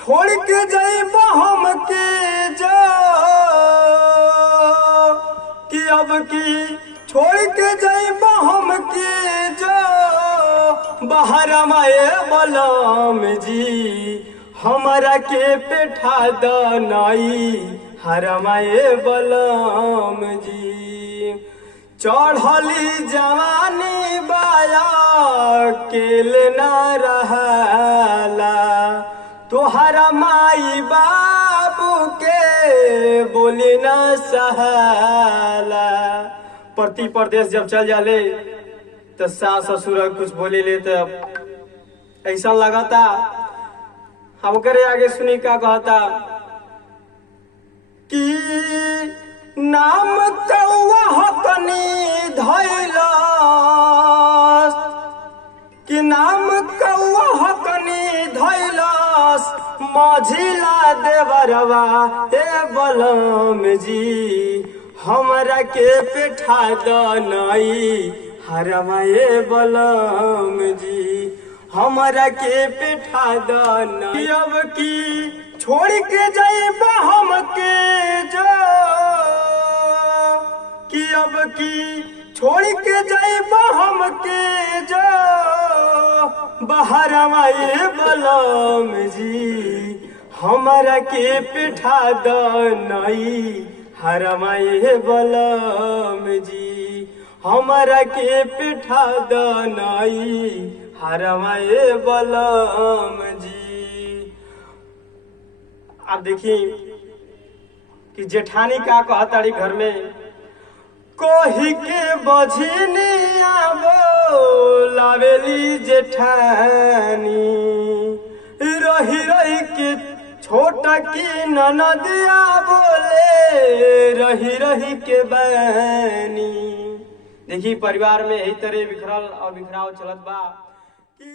छोड़ के जाइब हम के जो कि अब की छोड़ के जाइब हम के जो बाहर माए बलम जी हमारा के पेठा दनाई हरमाए बलम जी। चढ़ली जवानी बाया केल न रहला तोहरा माई बाबू के बोली न सहला। पति परदेश जब चल जाले तो सास ससुर कुछ बोले ले तो ऐसा लगाता। हम करे आगे सुनी का कहता कि नाम कौआ हकनी धैलस कि नाम कौआ हकनी धैलस मझिला देवरवा ए बलम जी हमरा के पेठा दनाई हरमा ए बलम जी हमरा के पेठा दनाई। अब की छोड़ के जाइब हम के जो कि अब की छोड़ के जाइब हम के जो बाहर माए बलम जी हमरा के पेठा दनाई हरमाए बलम जी हमरा के पेठा दनाई हरमाए बलम जी। आप देखिए कि जेठानी का कहताड़ी घर में कोही के बझनी आबो लावेली जेठानी रही रही के छोटा की ननदिया बोले रही रही के बहनी। देखिए परिवार में यही तरह बिखराव चलत बा कि